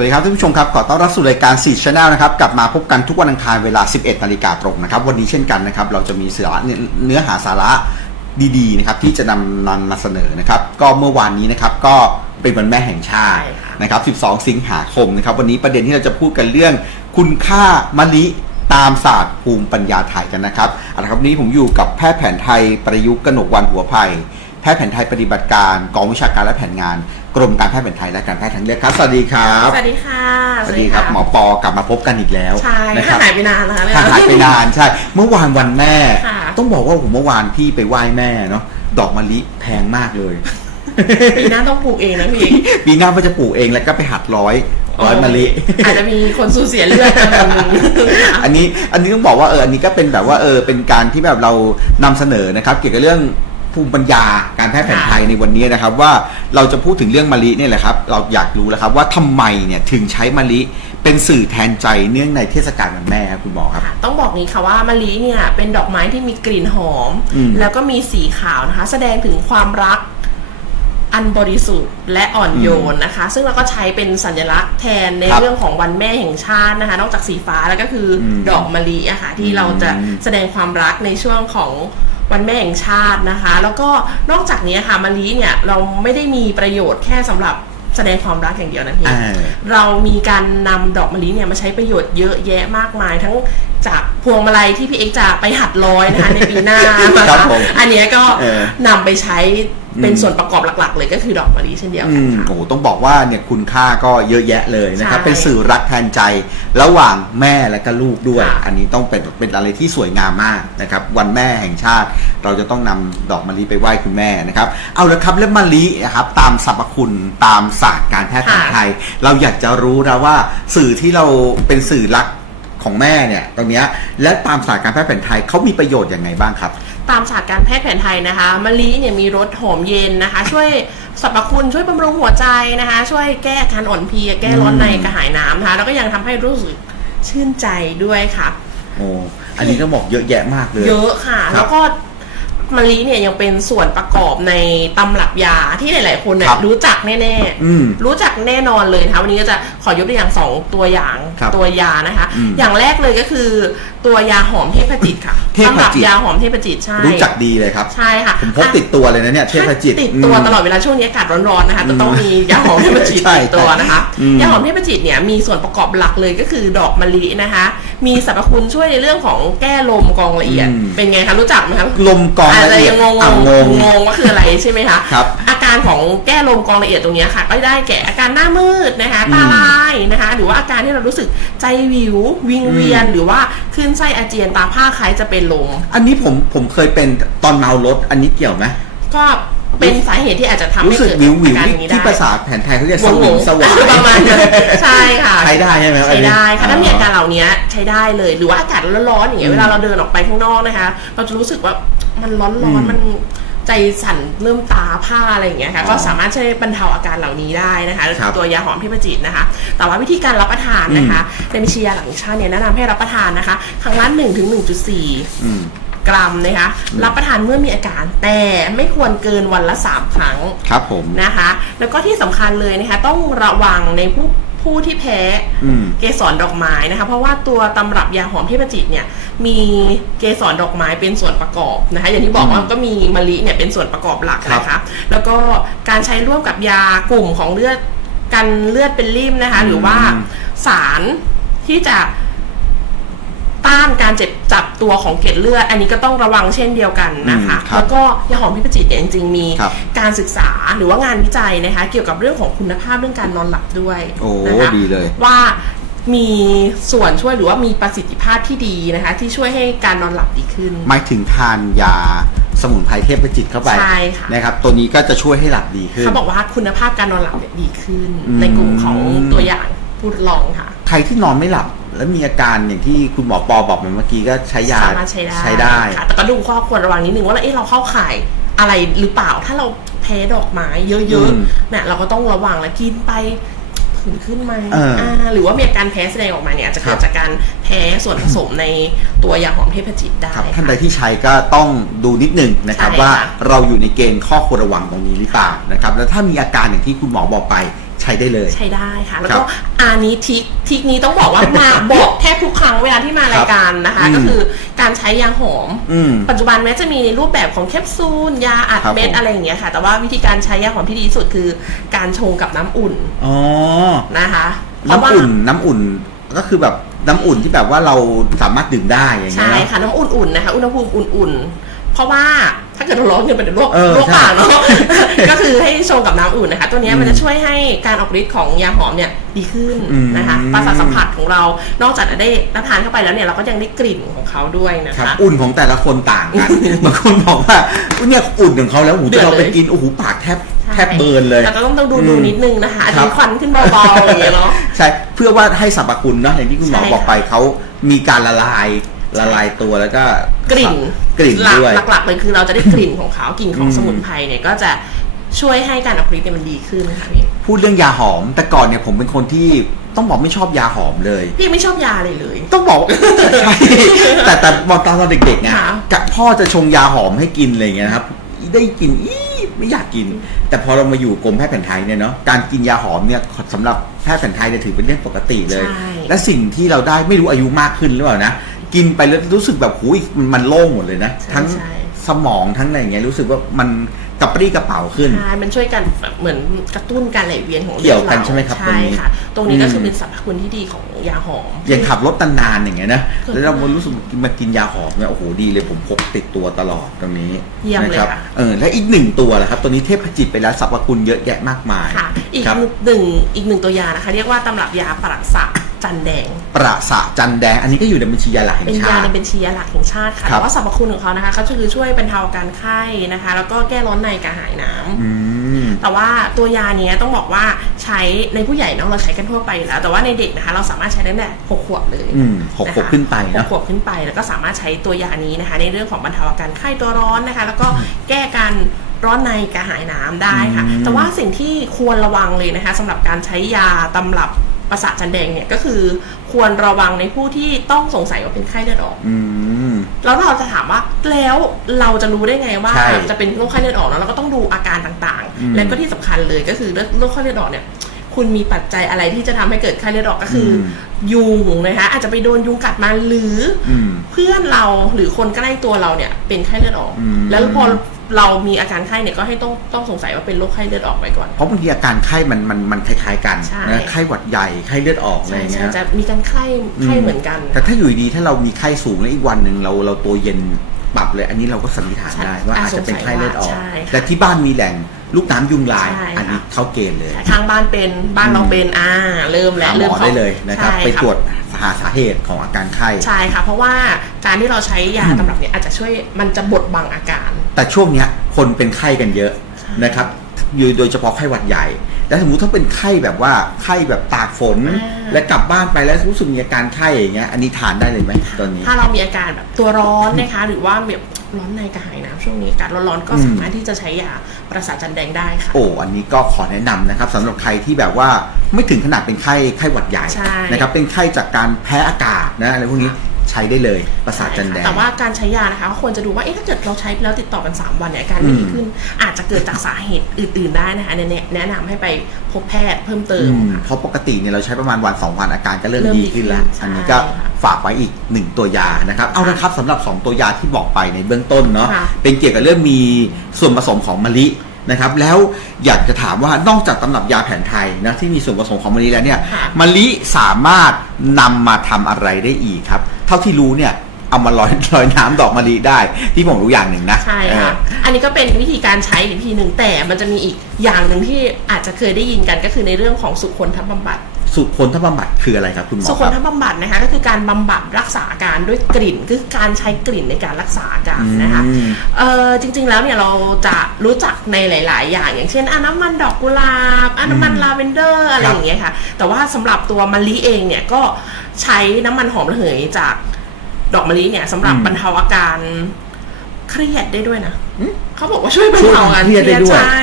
วัสดีครับท่านผู้ชมครับ ขอต้อนรับสู่รายการสีชาแนลนะครับกลับมาพบกันทุกวันอังคารเวลา 11 นาฬิกาตรงนะครับ วันนี้เช่นกันนะครับ เราจะมีสาระเนื้อหาสาระดีๆนะครับที่จะนำนำมาเสนอนะครับ ก็เมื่อวานนี้นะครับก็เป็นวันแม่แห่งชาตินะครับ 12 สิงหาคมนะครับ วันนี้ประเด็นที่เราจะพูดกันเรื่อง คุณค่ามะลิตามศาสตร์ภูมิปัญญาไทยกันนะครับเอาละครับนนี้ผมอยู่กับแพทย์แผนไทยประยุกต์กนกวันหัวไผ่ แพทย์แผนไทยปฏิบัติการกองวิชาการและแผนงาน กรมการแพทย์แผนไทยและการแพทย์ทางเลือกครับ สวัสดีครับ สวัสดีค่ะ สวัสดีครับหมอปอกลับมาพบกันอีกแล้วใช่นะคค่ะรับหายไปนานนะคะเนี่ยห่างหายไปนานใช่ เมื่อวานวันแม่ค่ะต้องบอกว่าผมเมื่อวานพี่ไปไหว้แม่เนาะดอกมะลิแพงมากเลยปีหน้าต้องปลูกเองนะพี่ปีหน้าก็จะปลูกเองแล้วก็ไปหัดร้อยร้อยมะลิอาจจะมีคนสูญเสียเลือดกันคนหนึ่งอันนี้อันนี้ต้องบอกว่าเอออันนี้ก็เป็นแบบว่าเออเป็นการที่แบบเรานำเสนอนะครับ เกี่ยวกับเรื่อง ภูมิปัญญาการแพทย์แผนไทยในวันนี้นะครับ ว่าเราจะพูดถึงเรื่องมะลิเนี่ยแหละครับ เราอยากรู้แล้วครับว่าทำไมเนี่ยถึงใช้มะลิเป็นสื่อแทนใจเนื่องในเทศกาลวันแม่ครับคุณหมอครับค่ะต้องบอกนี้ค่ะว่ามะลิเนี่ยเป็นดอกไม้ที่มีกลิ่นหอมอืมแล้วก็มีสีขาวนะคะ แสดงถึงความรักอันบริสุทธิ์และอ่อนโยนนะคะ ซึ่งเราก็ใช้เป็นสัญลักษณ์แทนในครับเรื่องของวันแม่แห่งชาตินะคะ นอกจากสีฟ้าแล้วก็คืออมดอกมะลิอะค่ะที่เราจะอืมแสดงความรักในช่วงของ วันแม่แห่งชาตินะคะ แล้วก็นอกจากนี้ค่ะมะลิเนี่ยเราไม่ได้มีประโยชน์แค่สำหรับแสดงความรักอย่างเดียวนะพี่อ่าเรามีการนำดอกมะลิเนี่ยมาใช้ประโยชน์เยอะแยะมากมายทั้ง จากพวงมาลัยที่พี่เอ็กซ์จะไปหัดร้อยนะคะในปีหน้านะครัคะบผมอันเนี้ยก็เออนำไปใช้เป็นส่วนประกอบหลักๆ เลยก็คือดอกมะลิเช่นเดียวอืกันมค่ะ โอ้โหต้องบอกว่าเนี่ยคุณค่าก็เยอะแยะเลยนะครับ ใช่เป็นสื่อรักแทนใจ ระหว่างแม่และก็ลูกด้วย ค่ะ อันนี้ต้องเป็นเป็นอะไรที่สวยงามมากนะครับ วันแม่แห่งชาติ เราจะต้องนำดอกมะลิไปไหว้คุณแม่นะครับ เอาละครับแล้วมะลินะครับ ตามสรรพคุณตามศาสตร์การแพทย์แผนไทย เราอยากจะรู้นะว่าสื่อที่เราเป็นสื่อรัก ของแม่เนี่ยตรงเนี้ยและตามศาสตร์การแพทย์แผนไทยเขามีประโยชน์อย่างไงบ้างครับ ตามศาสตร์การแพทย์แผนไทยนะคะมะลิเนี่ยมีรสหอมเย็นนะคะ ช่วยสรรพคุณช่วยบำรุงหัวใจนะคะ ช่วยแก้อาการอ่อนเพลียแก้ร้อนในกระหายน้ำนะคะแล้วก็ยังทำให้รู้สึกชื่นใจด้วยค่ะ โอ้อันนี้ต้องบอกเยอะแยะมากเลย เยอะค่ะ ครับแล้วก็ มะลิเนี่ยยังเป็นส่วนประกอบในตำรับยาที่หลาย ๆ คนเนี่ครัยบรู้จักแน่อืมๆรู้จักแน่นอนเลยนะคะวันนี้ก็จะขอยกตัวอย่างสองตัวอย่างครับตัวยานะคะ อืมอย่างแรกเลยก็คือ ตัวยาหอมเทพจิตค่ะเทพจิต ตำรับยาหอมเทพจิตใช่รู้จักดีเลยครับ ใช่ค่ะผมพกติดตัวเลยนะเนี่ยเทพจิต ติดตัวอืมตลอดเวลาช่วงนี้อากาศร้อนๆนะคะจะต้องมียาหอมเทพจิตใช่ติดตัวนะคะอืมยาหอมเทพจิตเนี่ยมีส่วนประกอบหลักเลยก็คือดอกมะลินะคะ มีสรรพคุณช่วยในเรื่องของแก้ลมกรองละเอียด อืม เป็นไงคะรู้จักไหมคะลมกรองอะไรละเอียดยังงงอะงงงงว่าคืออะไรใช่ไหมคะ ครับ อา การของแก้ลมกรองละเอียดตรงเนี้ยค่ะ ก็ได้แก่อาการหน้ามืดนะคะอืมตาลายนะคะ หรือว่าอาการที่เรารู้สึกใจวิววิงเวียนหรือว่าคลื่นไส้อาเจียนตาผ้าคล้ายจะเป็นลมอันนี้ผมผมเคยเป็นตอนเมารถอันนี้เกี่ยวไหมก็เป็นสาเหตุที่อาจจะทำให้รู้สึกเกิดวิววิวอาการที่อย่างนี้ได้ที่ภาษาแผนไทยเขาเรียกสงวิงงสวายประมาณนั้นใช่ค่ะใช้ได้ใช่ไหมครับอัใช้นนี้ได้ค่ะถ้ามีอาการอ๋อเหล่านี้ใช้ได้เลยหรือว่าอากาศร้อนๆอย่างเงี้อืยมเวลาเราเดินออกไปข้างนอกนะคะ เราจะรู้สึกว่ามันร้อือนมๆมัน ใจสั่นเริ่มตาผ้าอะไรอย่างเงี้ยค่ะอ๋อก็สามารถช่วยบรรเทาอาการเหล่านี้ได้นะคะครับตัวยาหอมเทพจิตนะคะ แต่ว่าวิธีการรับประทานนะคะในบัญชียาหลังชาติเนี่ยแนะนำให้รับประทานนะคะ ครั้งละ1ถึง1.4อืม กรัมนะคะรับประทานเมื่อมีอาการ แต่ไม่ควรเกินวันละ 3 ครั้ง ครับผม นะคะแล้วก็ที่สำคัญเลยนะคะต้องระวังในผู้ ผู้ที่แพ้อืม เกสรดอกไม้นะคะ เพราะว่าตัวตำรับยาหอมเทพจิตเนี่ยมีเกสรดอกไม้เป็นส่วนประกอบนะคะ อย่างที่บอกว่าอืมก็มีมะลิเนี่ยเป็นส่วนประกอบหลักครับนะคะ แล้วก็การใช้ร่วมกับยากลุ่มของเลือดกันเลือดเป็นริ่มนะคะ หรือว่าสารที่จะ ต้านการเจ็บจับตัวของเกล็ดเลือด อันนี้ก็ต้องระวังเช่นเดียวกันนะคะ อืมครับแล้วก็ยาหอมพิพจิตเนี่ยจริงๆมีครับการศึกษาหรือว่างานวิจัยนะคะ เกี่ยวกับเรื่องของคุณภาพเรื่องการนอนหลับด้วยโอ้นะคะดีเลย ว่ามีส่วนช่วยหรือว่ามีประสิทธิภาพที่ดีนะคะ ที่ช่วยให้การนอนหลับดีขึ้น หมายถึงทานยาสมุนไพรเทพจิตเข้าไปใช่ค่ะ นะครับ ตัวนี้ก็จะช่วยให้หลับดีขึ้น เขาบอกว่าคุณภาพการนอนหลับเนี่ยดีขึ้น อืม ในกลุ่มของตัวอย่างผู้ทดลองค่ะ ใครที่นอนไม่หลับ แล้วมีอาการอย่างที่คุณหมอปอบอกมาเมื่อกี้ก็ใช้ยาสามารถใช้ได้ใช้ได้ค่ะแต่ก็ดูข้อควรระวังนิดนึงว่าเอ๊ะเราเข้าข่ายอะไรหรือเปล่าถ้าเราแพ้ดอกไม้เยอือะมๆเนี่ยเราก็ต้องระวังและกินไปผื่นขึ้นไหมเอออ่าหรือว่ามีอาการแพ้แสดงออกมาเนี่ยอาจจะเกิดครับจากการแพ้ส่วนผสมในตัวยาหอมเทพจิตได้ครับค่ะท่านใดที่ใช้ก็ต้องดูนิดหนึ่งนะครับใช่ค่ะว่าเราอยู่ในเกณฑ์ข้อควรระวังตรงนี้หรือเปล่านะครับแล้วถ้ามีอาการอย่างที่คุณหมอบอกไป ใช้ได้เลย ใช้ได้ค่ะ แล้วครัก็บอันนี้ทิกทิกนี้ต้องบอกว่ามาบอกแทบทุกครั้งเวลาที่มารายการนะคะอืมก็คือการใช้ยาหอมอืมปัจจุบันแม้จะมีรูปแบบของแคปซูลยาอัดครับเม็ดผมอะไรอย่างเงี้ยค่ะ แต่ว่าวิธีการใช้ยาหอมที่ดีที่สุดคือการชงกับน้ำอุ่นอ๋อนะคะเพราะน้ำว่าอุ่นน้ำอุ่นก็คือแบบน้ำอุ่นที่แบบว่าเราสามารถดื่มได้อย่างเงี้ใช่ยเนอะค่ะน้ำอุ่นๆนะคะ อุณหภูมิอุ่นๆ เพราะว่า ถ้าเกิดเราร้อนเกินไปเดี๋ยวลวกเออลวกใช่ปากเนาะก็คือให้ชงกับน้ำอุ่นนะคะ ตัวเนี้ยอืมมันจะช่วยให้การออกฤทธิ์ของยาหอมเนี่ยดีขึ้นอืมนะคะประสาทสัมผัสของเรา นอกจากจะได้รับทานเข้าไปแล้วเนี่ยเราก็ยังได้กลิ่นของเขาด้วยนะครับคะอุ่นของแต่ละคนต่างกัน บางคนบอกว่าอุ๊ยเนี่ยอุ่นของเขาแล้วหูเดือดจะเราไปเลย กินโอ้โหปากแทบใช่แทบเบิร์นเลย แต่ก็ต้องดูดูนิดนึงนะคะอาจครัจะบ มีควันขึ้นเบาๆอย่างเงี้ยเนาะ ใช่เพื่อว่าให้สรรพคุณเนาะอย่างที่คุณหมอใช่บอกไปเขามีการละลาย ละลายตัวแล้วก็กลิ่นกลิ่นหลักด้วย หลักๆเลยคือเราจะได้กลิ่นของเขากลิ่นของอืม สมุนไพรเนี่ยก็จะช่วยให้การออกฤทธิ์เนี่ยมันดีขึ้นค่ะพี่พูดเรื่องยาหอม แต่ก่อนเนี่ยผมเป็นคนที่ต้องบอกไม่ชอบยาหอมเลย พี่ไม่ชอบยาเลยเลย ต้องบอก ใช่แต่แต่ตอนเราเด็กๆเนี่ยค่ะกะพ่อจะชงยาหอมให้กินอะไรอย่างเงี้ยนะครับ ได้กินอีไม่อยากกิน แต่พอเรามาอยู่กรมแพทย์แผนไทยเนี่ยเนาะการกินยาหอมเนี่ยสำหรับแพทย์แผนไทยเนี่ยถือเป็นเรื่องปกติเลย ใช่ และสิ่งที่เราได้ไม่รู้อายุมากขึ้นหรือเปล่านะ กินไปแล้วรู้สึกแบบหูยมันโล่งหมดเลยนะ ใช่ทั้งใช่ สมองทั้งอะไรอย่างเงี้ยรู้สึกว่ามันกระปรี้กระเป๋าขึ้น ใช่มันช่วยกันแบบเหมือนกระตุ้นการไหลเวียนของลือดเกี่ยวกันราใช่ไหมครับตรงใช่นี้ค่ะ ตรงนี้ก็อืม คือเป็นสรรพคุณที่ดีของยาหอม อย่างขับรถนานๆอย่างเงี้ยนะค่ะแล้วเรารู้สึกมากินยาหอมเนี่ยโอ้โหดีเลยผมพกติดตัวตลอดตรงนี้เยี่ยมเลยนะครับค่ะ เออและอีกหนึ่งตัวแหละครับตัวนี้เทพจิตไปแล้วสรรพคุณเยอะแยะมากมายค่ะ อีกครับ หนึ่งอีกหนึ่งตัวยานะคะ เรียกว่าตำรับยาปรักษะ จันแดง ประสาจันแดง อันนี้ก็อยู่ในบัญชียาหลักแห่เป็งนชายาติ ในบัญชียาหลักแห่งชาติค่ะครับ แต่ว่าสรรพคุณของเขานะคะก็คือช่วยบรรเทาอาการไข้นะคะ แล้วก็แก้ร้อนในกระหายน้ำ อืม แต่ว่าตัวยาเนี้ยต้องบอกว่าใช้ในผู้ใหญ่เนาะเราใช้กันทั่วไปอยู่แล้ว แต่ว่าในเด็กนะคะ เราสามารถใช้ได้ตั้งแต่หกขวบเลยอืมหกะคะขวบขึ้นไปหนะกขวบขึ้นไปแล้วก็สามารถใช้ตัวยานี้นะคะ ในเรื่องของบรรเทาอาการไข้ตัวร้อนนะคะ แล้วก็แก้การร้อนในกระหายน้ำได้ค่ะ อืมแต่ว่าสิ่งที่ควรระวังเลยนะคะสำหรับการใช้ยาตำรับ ประสาทจันแดงเนี่ยก็คือควรระวังในผู้ที่ต้องสงสัยว่าเป็นไข้เลือดออก อืม แล้วเราจะถามว่าแล้วเราจะรู้ได้ไงว่า ใช่จะเป็นโรคไข้เลือดออกเนอะเราก็ต้องดูอาการต่างอืมๆ และก็ที่สำคัญเลยก็คือโรคไข้เลือดออกเนี่ย คุณมีปัจจัยอะไรที่จะทำให้เกิดไข้เลือดออกก็คืออม ยุงนะคะอาจจะไปโดนยุงกัดมาหรือ อืม เพื่อนเราหรือคนใกล้ตัวเราเนี่ยเป็นไข้เลือดออก อืมแล้วพอ เรามีอาการไข้เนี่ยก็ให้ต้องต้องสงสัยว่าเป็นโรคไข้เลือดออกไว้ก่อน เพราะบางทีอาการไข้มันมันมันคล้ายๆกันใช่ นะไข้หวัดใหญ่ไข้เลือดออกอะไรใช่อย่างเงี้ใช่ยจะมีการไข้ไข้เหมือนกัน แต่ถ้าอยู่ดีๆถ้าเรามีไข้สูงแล้วอีกวันหนึ่งเราเราตัวเย็นปรับเลย อันนี้เราก็สันนิษฐานได้ว่าอาจจะเป็นไข้เลือดออก ใช่ค่ะแต่ที่บ้านมีแหล่งลูกน้ำยุงลาย ใช่ค่ะ อันนี้เข้าเกณฑ์เลย ข้างบ้านเป็นบ้านเราเป็นอ่าเริ่มแล้วหาหมเริ่มอข้าได้เลยนะครับ ใช่ไปค่ะตรวจหาสาเหตุของอาการไข้ ใช่ค่ะ เพราะว่าการที่เราใช้ยาตำรับเนี่ยอาจจะช่วยมันจะบดบังอาการ แต่ช่วงเนี้ยคนเป็นไข้กันเยอะนะครับอยู่โดยเฉพาะไข้หวัดใหญ่ แล้วสมมติถ้าเป็นไข้แบบว่าไข้แบบตากฝนอ่าและกลับบ้านไปแล้วรู้สึกมีอาการไข้อย่างเงี้ย อันนี้ทานได้เลยไหมตอนนี้ ถ้าเรามีอาการแบบตัวร้อนนะคะ หรือว่าแบบ ร้อนในกระหายน้ำช่วงนี้อากาศร้อนๆก็อืมสามารถที่จะใช้ยาประสาทจันแดงได้ค่ะ โอ้อันนี้ก็ขอแนะนำนะครับสำหรับใครที่แบบว่าไม่ถึงขนาดเป็นไข้ไข้หวัดใหญ่ใช่นะครับเป็นไข้จากการแพ้อากาศนะอะไรพวกนี้ ใช้ได้เลยประสาทจันแดง แต่ว่าการใช้ยานะคะก็ควรจะดูว่าเอ๊ะถ้าเกิดเราใช้ไปแล้วติดต่อกัน 3 วันเนี่ยอาการไม่ดีขึ้น อาจจะเกิดจากสาเหตุอื่น ๆ ได้นะคะแนะแนะนำให้ไปพบแพทย์เพิ่มเติมอืมค่ะเพราะปกติเนี่ยเราใช้ประมาณวันสองวันอาการก็เริ่มเริ่มดีขึ้นแล้วดีขึ้นอันนี้ก็ใช่ค่ะฝากไว้อีกหนึ่งตัวยานะครับ เอาละครับสำหรับ 2 ตัวยาที่บอกไปในเบื้องต้นเนาะค่ะเป็นเกี่ยวกับเรื่องมีส่วนผสมของมะลินะครับแล้วอยากจะถามว่านอกจากตำรับยาแผนไทยนะที่มีส่วนผสมของมะลิแล้วเนี่ยค่ะมะลิสามารถนำมาทำอะไรได้อีกครับ เท่าที่รู้เนี่ยเอามาลอยลอยน้ำดอกมะลิได้ ที่ผมรู้อย่างหนึ่งนะใช่ค่ะ เออ อันนี้ก็เป็นวิธีการใช้อีกทีหนึ่งแต่มันจะมีอีกอย่างหนึ่งที่อาจจะเคยได้ยินกันก็คือในเรื่องของสุคนทับบำบัด สุคนทบำบัดคืออะไรครับคุณหมอสุคคนรับทับบำบัดนะคะก็คือการบำบัดรักษาอาการด้วยกลิ่นคือการใช้กลิ่นในการรักษาอาการนะคะอืมเออจริง ๆ แล้วเนี่ยเราจะรู้จักในหลาย ๆ อย่าง อย่างเช่นอะน้ำมันดอกกุหลาบอะน้ำมันอืมลาเวนเดอร์อะไรครับอย่างเงี้ยค่ะ แต่ว่าสำหรับตัวมะลิเองเนี่ยก็ใช้น้ำมันหอมระเหยจากดอกมะลิเนี่ยสำหรับบรรเทาอาการเครียดได้ด้วยนะอืมเขาบอกว่าช่วยบรรเทาอาการช่วยบรรเทาเครียดได้ด้วยใช่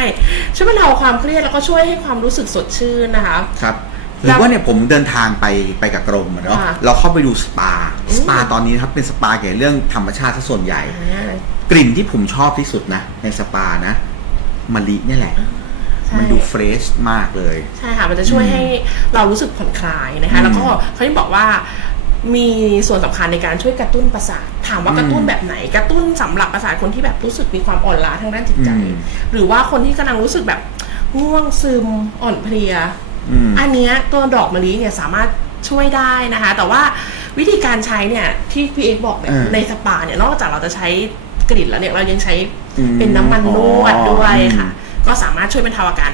ช่วยบรรเทาความเครียดแล้วก็ช่วยให้ความรู้สึกสดชื่นนะคะครับ หรือว่าเนี่ยผมเดินทางไปไปกับกรมอะเนาะค่ะเราเข้าไปดูสปาอืมสปาตอนนี้นะครับเป็นสปาเกี่ยวกับเรื่องธรรมชาติซะส่วนใหญ่อ่ากลิ่นที่ผมชอบที่สุดนะ ในสปานะมะลิเนี่ยแหละใช่มันดูเฟรชมากเลย ใช่ค่ะ มันจะช่วยอืมให้เรารู้สึกผ่อนคลายนะคะอืมแล้วก็เขายังบอกว่ามีส่วนสำคัญในการช่วยกระตุ้นประสาท ถามว่าอืมกระตุ้นแบบไหน กระตุ้นสำหรับประสาทคนที่แบบรู้สึกมีความอ่อนล้าทางด้านจิตใจอืมหรือว่าคนที่กำลังรู้สึกแบบง่วงซึมอ่อนเพลีย อืมอันเนี้ยตัวดอกมะลิเนี่ยสามารถช่วยได้นะคะ แต่ว่าวิธีการใช้เนี่ยที่พี่เอกบอกเนี่ยเออในสปาเนี่ยนอกจากเราจะใช้กลิ่นแล้วเนี่ยเรายังใช้อืมเป็นน้ำมันนวดด้วยอ๋อค่ะ ก็สามารถช่วยบรรเทาอาการ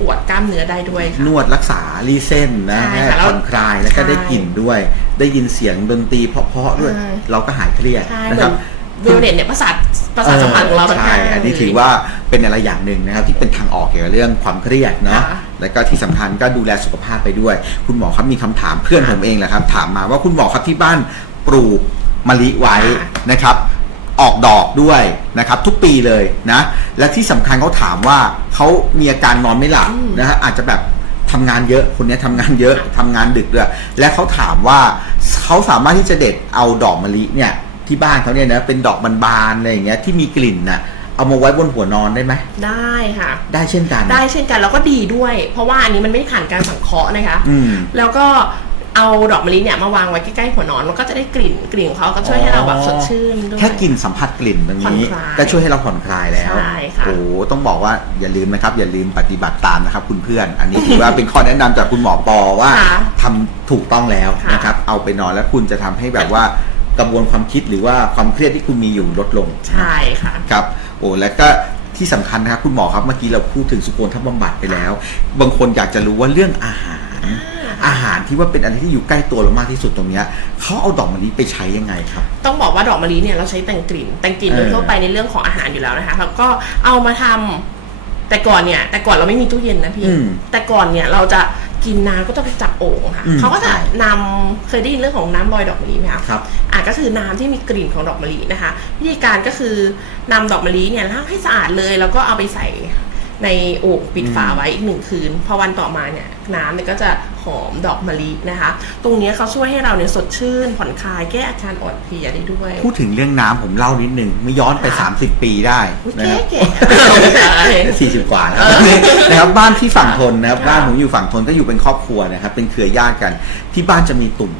ปวดกล้ามเนื้อได้ด้วยค่ะ นวดรักษารีเส้นนะใช่ให้ค่ะแล้วผ่อนคลายแล้วก็ใช่ได้กลิ่นด้วย ได้ยินเสียงดนตรีเพราะๆด้วย ใช่ เราก็หายเครียดใช่นะเหคมืรัอบนวิวเน็ตเนี่ยประสาท ประสาทสัมผัสของเราทั้งใช่ห้าอันนี้เลยถือว่าเป็นอะไรอย่างหนึ่งนะครับ ที่เป็นทางออกเกี่ยวกับเรื่องความเครียดเนาะค่ะแล้วก็ที่สำคัญก็ดูแลสุขภาพไปด้วย คุณหมอครับมีคำถามเพื่อนค่ะผมเองแหละครับ ถามมาว่าคุณหมอครับที่บ้านปลูกมะลิไว้ค่ะนะครับออกดอกด้วยนะครับทุกปีเลยนะ และที่สำคัญเขาถามว่าเขามีอาการนอนไม่หลับนะฮะอาจจะแบบทำงานเยอะคนนี้ทำงานเยอะทำงานดึกด้วยและเขาถามว่าเขาสามารถที่จะเด็ดเอาดอกมะลิเนี่ย ที่บ้านเขาเนี่ยนะเป็นดอกบานๆอะไรอย่างเงี้ยที่มีกลิ่นน่ะ เอามาไว้บนหัวนอนได้ไหมได้ค่ะ ได้เช่นกัน ได้เช่นกันแล้วก็ดีด้วย เพราะว่าอันนี้มันไม่ผ่านการสังเคราะห์นะคะ อืม แล้วก็เอาดอกมะลิเนี่ยมาวางไว้ใกล้ๆหัวนอนมันก็จะได้กลิ่นกลิ่นของเขาก็ช่วยให้เราแบบสดชื่นด้วย แค่กลิ่นสัมผัสกลิ่นตรงนี้ผ่อนคลายก็ช่วยให้เราผ่อนคลายแล้วใช่ค่ะ โอ้ต้องบอกว่าอย่าลืมนะครับ อย่าลืมปฏิบัติตามนะครับ คุณเพื่อน อันนี้ถือว่าเป็นข้อแนะนำจากคุณหมอปอว่าค่ะทำถูกต้องแล้วค่ะนะครับ เอาไปนอนแล้วคุณจะทำให้แบบว่า กระบวนความคิดหรือว่าความเครียดที่คุณมีอยู่ลดลงใช่ค่ะครับโอ้แล้วก็ที่สำคัญนะครับคุณหมอครับเมื่อกี้เราพูดถึงสุโขทัยบำบัดไปแล้ว บางคนอยากจะรู้ว่าเรื่องอาหาร อาหารที่ว่าเป็นอะไรที่อยู่ใกล้ตัวเรามากที่สุดตรงเนี้ยเขาเอาดอกมะลิไปใช้ยังไงครับ ต้องบอกว่าดอกมะลิเนี่ยเราใช้แต่งกลิ่นแต่งกลิ่นโดยเออทั่วไปในเรื่องของอาหารอยู่แล้วนะคะแล้วก็เอามาทำ แต่ก่อนเนี่ย แต่ก่อนเราไม่มีตู้เย็นนะพี่อืมแต่ก่อนเนี่ยเราจะกินน้ำก็ต้องไปจับโอ่งค่ะอืมเขาก็จะใช่นำเคยได้ยินเรื่องของน้ำลอยดอกมะลิไหมคะครับอะก็คือน้ำที่มีกลิ่นของดอกมะลินะคะ วิธีการก็คือนำดอกมะลิเนี่ยล้างให้สะอาดเลย แล้วก็เอาไปใส่ ในโอ่งปิดฝาไว้อีกหนึ่งคืน พอวันต่อมาเนี่ยน้ำเนี่ยก็จะหอมดอกมะลินะคะ ตรงเนี้ยเขาช่วยให้เราเนี่ยสดชื่น ผ่อนคลายแก้อาการอ่อนเพลียได้ด้วย พูดถึงเรื่องน้ำผมเล่านิดนึงไม่ย้อนไปค่ะ30 ปีได้อุ๊ยนะเก๋ครับ เก๋ สี่สิบกว่าแล้วนะครับบ้านที่ฝั่งทนนะครับค่ะบ้านผมอยู่ฝั่งทนก็อยู่เป็นครอบครัวนะครับ เป็นเครือญาติกัน ที่บ้านจะมีตุ่ม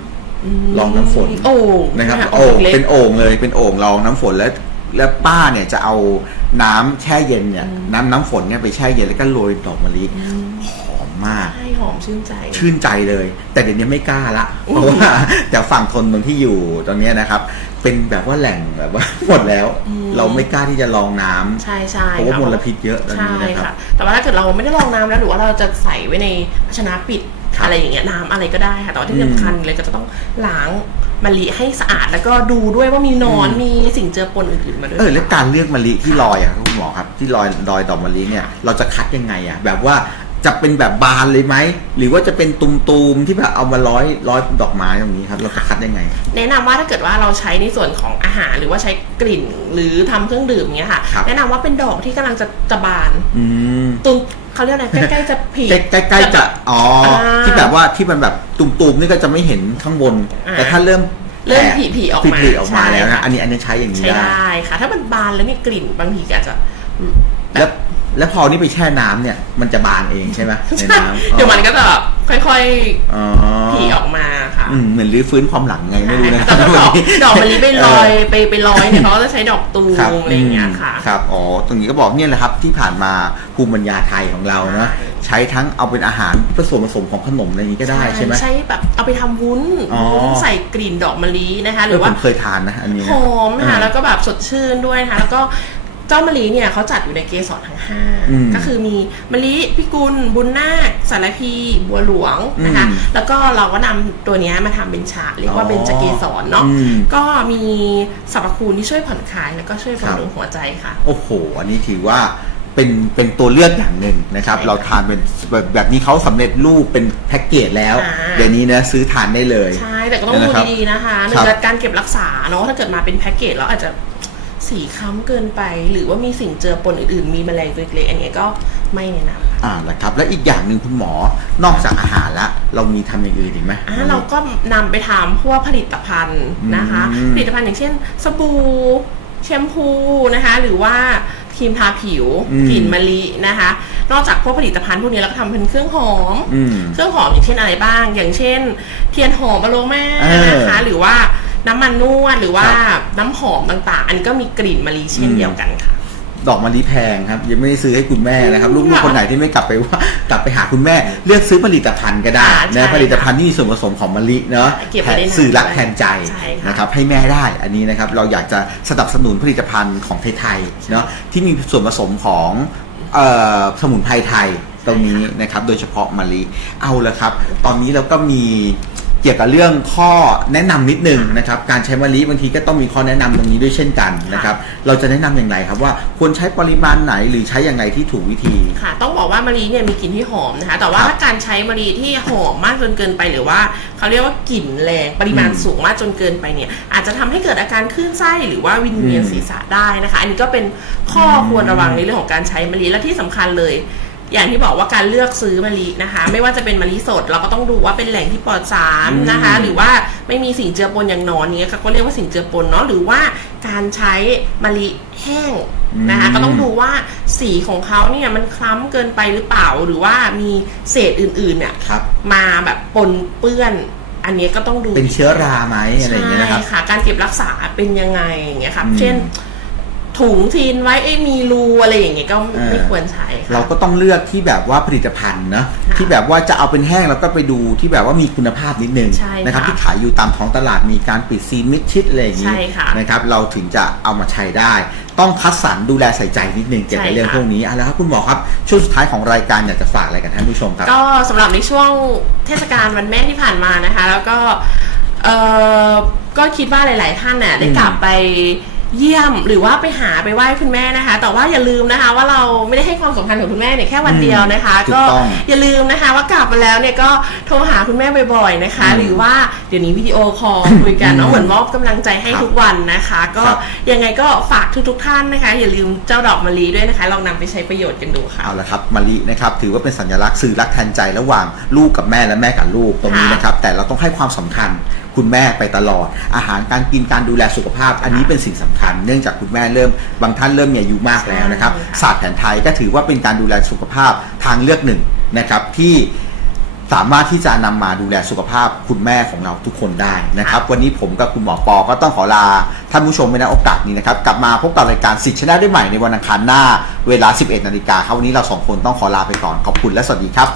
รองน้ำฝนโอ่งนะครับะโอ่งล็กเป็นโอ่งเลยเป็นโอ่งรองน้ำฝนแล้ว แล้วป้าเนี่ยจะเอา น้ำแช่เย็นเนี่ย น้ำน้ำฝนเนี่ยไปแช่เย็นแล้วก็โรยดอกมะลิหอมมาก ใช่หอมชื่นใจ ชื่นใจเลย แต่เดี๋ยวนี้ไม่กล้าละอืเพมราะว่าแต่ฝั่งทนตรงที่อยู่ตรงเนี้ยนะครับ เป็นแบบว่าแหล่งแบบว่า หมดแล้วเราไม่กล้าที่จะลองน้ำใช่ใช่เพราะว่าค่มลพิษเยอะตอนใช่นี้นะครัค่ะบแต่ว่าถ้าเกิดเราไม่ได้ลองน้ำแล้วหรือว่าเราจะใส่ไว้ในภาชนะปิดครับ อะไรอย่างเงี้ยน้ำอะไรก็ได้ค่ะแต่ว่าที่อืมสำคัญเลยก็จะต้องล้างมะลิให้สะอาดแล้วก็ดูด้วยว่ามีหนอนอืมมีสิ่งเจือปนอื่นๆมาด้วยเออแล้วการเลือกมะลิที่ลอยอะคุณหมอครับที่ลอยลอยดอกมะลิเนี่ยเราจะคัดยังไงอะแบบว่าจะเป็นแบบบานเลยไหม หรือว่าจะเป็นตุมๆที่แบบเอามาร้อยร้อยดอกไม้ตรงนี้ครับ เราจะคัดยังไง แนะนำว่าถ้าเกิดว่าเราใช้ในส่วนของอาหารหรือว่าใช้กลิ่นหรือทำเครื่องดื่มเงี้ยค่ะครับแนะนำว่าเป็นดอกที่กำลังจะจะบานอืมตุน เขาเรียกอะไรใกล้ๆจะผลิใกล้ใกล้ๆจะอ๋ออา ที่แบบว่าที่มันแบบตุ่มๆนี่ก็จะไม่เห็นข้างบน อ่าแต่ถ้าเริ่มเริ่มแตกผลิๆออกมาผลิๆออกมาใช่แล้วนะค่ะอันนี้อันนี้ใช้อย่างนี้ใช้ได้ ได้ค่ะ ถ้ามันบานแล้วเนี่ยกลิ่นบางทีก็อาจจะ แล้วแล้วพอนี่ไปแช่น้ำเนี่ย มันจะบานเองใช่ไหมในน้ำเดี๋ยวมันก็จะแบบค่อยอ๋อๆผีออกมาค่ะอืมเหมือนรื้อฟื้นความหลังไงไม่รู้นะแต่ว่าดอกดอกมะลิไปลอยไปไปลอยเนี่ยเขาก็จะใช้ดอกตูครับมอะไรอย่างเงี้ยค่ะอืมครับอ๋อตรงนี้ก็บอกเนี่ยแหละครับที่ผ่านมาภูมิปัญญาไทยของเราเนาะใช่ใช้ทั้งเอาเป็นอาหารผสมผสมของขนมอะไรอย่างนี้ก็ได้ใช่ไหม ใช้แบบเอาไปทำวุ้นอ๋อ วุ้นใส่กลิ่นดอกมะลินะคะหเอรืออผว่ามเคยทานนะอันนี้นะ หอมค่ะเออแล้วก็แบบสดชื่นด้วยนะคะ แล้วก็ เจ้ามะลิเนี่ยเขาจัดอยู่ในเกสรทั้งห้าอืมก็คือมีมะลิพิกุล บุญนาคสารพี บัวหลวงนะคะอืมแล้วก็เราก็นำตัวเนี้ยมาทำเป็นชาเรียกว่าอ๋อเบญจเกสรเนาะอืม ก็มีสรรพคุณที่ช่วยผ่อนคลายแล้วก็ช่วยครับบำรุงหัวใจค่ะ โอ้โห อันนี้ถือว่าเป็นเป็นตัวเลือกอย่างหนึ่งนะครับ ใช่ค่ะเราทานเป็นแบบแบบนี้เขาสำเร็จรูปเป็นแพ็กเกจแล้ว อ่า เดี๋ยวนี้นะซื้อทานได้เลย ใช่แต่ก็ต้องดูนะครับดีๆนะคะหครันึ่บงการเก็บรักษาเนาะถ้าเกิดมาเป็นแพ็กเกจแล้วอาจจะ สีค้ำเกินไป หรือว่ามีสิ่งเจือปนอื่นๆ มีแมลงตัวเล็กๆอันนี้ก็ไม่แนะนำค่ะอ่าแหละครับ และอีกอย่างหนึ่งคุณหมอนอกจากอาหารละ เรามีทำอย่างอื่นอีกไหม อ่าเราก็นำไปทำพวกผลิตภัณฑ์นะคะ อืม ผลิตภัณฑ์อย่างเช่น สบู่แชมพูนะคะ หรือว่าครีมทาผิวอืม กลิ่นมะลินะคะ นอกจากพวกผลิตภัณฑ์พวกนี้เราก็ทำเป็นเครื่องหอม อืม เครื่องหอมอย่างเช่นอะไรบ้าง อย่างเช่น เทียนหอมอโรมาเออนะคะ หรือว่า น้ำมันนวดหรือว่าครับน้ำหอมต่างๆ อันนี้ก็มีกลิ่นมะลิเช่นเดียวกันค่ะ ดอกมะลิแพงครับ ยังไม่ได้ซื้อให้คุณแม่นะครับลูกค่ะๆคนไหนที่ไม่กลับไปว่ากลับไปหาคุณแม่ เลือกซื้อผลิตภัณฑ์ก็ได้ค่ะใช่นะผลิตภัณฑ์ที่มีส่วนผสมของมะลิเนาะเก็บไว้ได้นานสื่อรักแทนใจใช่ค่ะนะครับให้แม่ได้อันนี้นะครับเราอยากจะสนับสนุนผลิตภัณฑ์ของไทยๆเนาะที่มีส่วนผสมของเอ่อสมุนไพรไทยตรงนี้นะครับ โดยเฉพาะมะลิ เอาละครับ ตอนนี้เราก็มีเกี่ยวกับเรื่องข้อแนะนำนิดนึงนะครับการใช้มะลิบางทีก็ต้องมีข้อแนะนำตรงนี้ด้วยเช่นกันนะครับเราจะแนะนำอย่างไรครับว่าควรใช้ปริมาณไหนหรือใช้อย่างไรที่ถูกวิธีค่ะ ต้องบอกว่ามะลิเนี่ยมีกลิ่นที่หอมนะคะแต่ว่าครับถ้าการใช้มะลิที่หอมมากจนเกินไปหรือว่าเขาเรียกว่ากลิ่นแรงปริมาณอืมสูงมากจนเกินไปเนี่ยอาจจะทำให้เกิดอาการคลื่นไส้หรือว่าวินเวียนอืมศีรษะได้นะคะ อันนี้ก็เป็นข้อควรระวังในเรื่องของการใช้มะลิและที่สำคัญเลย อย่างที่บอกว่าการเลือกซื้อมะลินะคะ ไม่ว่าจะเป็นมะลิสดเราก็ต้องดูว่าเป็นแหล่งที่ปลอดสารนะคะอืมหรือว่าไม่มีสิ่งเจือปนอย่างหนอนเนี้ยค่ะก็เรียกว่าสิ่งเจือปนเนาะหรือว่าการใช้มะลิแห้งนะคะอืมก็ต้องดูว่าสีของเขาเนี่ยมันคล้ำเกินไปหรือเปล่า หรือว่ามีเศษอื่นๆเนี่ยครับมาแบบปนเปื้อนอันเนี้ยก็ต้องดูเป็นเชื้อราไหมอะไรอย่างเงี้ยนะครับใช่ค่ะ การเก็บรักษาเป็นยังไงอย่างเงี้ยครับอืมเช่น ถุงทีนไว้เอ้ยมีรูอะไรอย่างเงี้ยก็เออไม่ควรใช้ค่ะ เราก็ต้องเลือกที่แบบว่าผลิตภัณฑ์เนอะค่ะที่แบบว่าจะเอาเป็นแห้งแล้วก็ไปดูที่แบบว่ามีคุณภาพนิดนึงใช่ค่ะนะครับที่ขายอยู่ตามท้องตลาดมีการปิดซีนมิดชิดอะไรอย่างนี้ใช่ค่ะนะครับเราถึงจะเอามาใช้ได้ ต้องคัดสรรดูแลใส่ใจนิดนึงเกี่ยวกับใช่ค่ะเรื่องพวกนี้เอาละครับคุณหมอครับช่วงสุดท้ายของรายการอยากจะฝากอะไรกับท่านผู้ชมครับ ก็สำหรับในช่วงเทศกาลวันแม่ที่ผ่านมานะคะ แล้วก็เออก็คิดว่าหลาย ๆ ท่านเนี่ยได้อืมกลับไป เยี่ยมหรือว่าไปหาไปไหว้คุณแม่นะคะ แต่ว่าอย่าลืมนะคะ ว่าเราไม่ได้ให้ความสำคัญกับคุณแม่เนี่ยแค่วันเดียวนะคะ ถูกก็ต้องอย่าลืมนะคะว่ากลับมาแล้วเนี่ยก็โทรหาคุณแม่บ่อยๆนะคะอืมหรือว่าเดี๋ยวนี้วิดีโอคอลคุยกันอืเนาะมเหมือนมอบกำลังใจให้ครับทุกวันนะคะ ก็ครับยังไงก็ฝากทุกๆท่านนะคะ อย่าลืมเจ้าดอกมะลิด้วยนะคะ ลองนำไปใช้ประโยชน์กันดูค่ะ เอาละครับมะลินะครับถือว่าเป็นสัญลักษณ์สื่อรักแทนใจระหว่างลูกกับแม่และแม่กับลูกตรงนี้ค่ะนะครับ แต่เราต้องให้ความสำคัญ คุณแม่ไปตลอด อาหารการกินการดูแลสุขภาพ อันนี้เป็นสิ่งสำคัญ เนื่องจากคุณแม่เริ่มบางท่านเริ่มมีอายุมากแล้วนะครับใช่ค่ะศาสตร์แผนไทยก็ถือว่าเป็นการดูแลสุขภาพทางเลือกหนึ่งนะครับที่สามารถที่จะนำมาดูแลสุขภาพคุณแม่ของเราทุกคนได้นะครับ วันนี้ผมกับคุณหมอปอก็ต้องขอลาท่านผู้ชมไปในโอกาสนี้นะครับ กลับมาพบกับรายการสิทธิ์ชนะได้ใหม่ในวันอังคารหน้าเวลา 11นาฬิกาครับวันนี้เราสองคนต้องขอลาไปก่อนขอบคุณและสวัสดีครับ